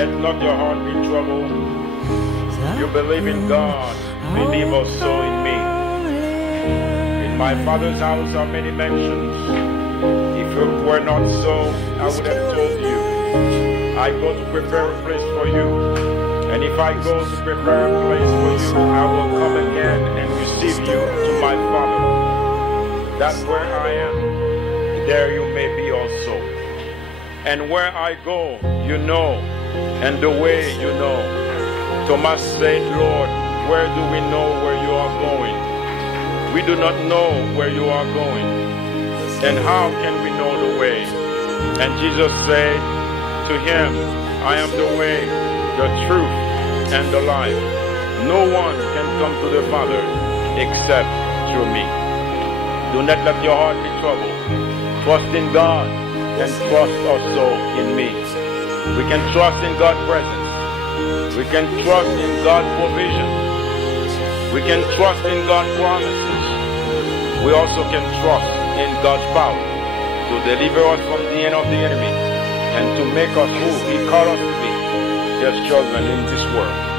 Let not your heart be troubled. You believe in God, believe also in me. In my Father's house are many mansions. If it were not so, I would have told you. I go to prepare a place for you. And if I go to prepare a place for you, I will come again and receive you to my Father. That where I am, there you may be also. And where I go, you know, and the way you know. Thomas said, Lord, where do we know where you are going? We do not know where you are going. And how can we know the way? And Jesus said to him, I am the way, the truth, and the life. No one can come to the Father except through me. Do not let your heart be troubled. Trust in God and trust also in me. We can trust in God's presence. We can trust in God's provision. We can trust in God's promises. We also can trust in God's power to deliver us from the hand of the enemy and to make us who He called us to be, His children in this world.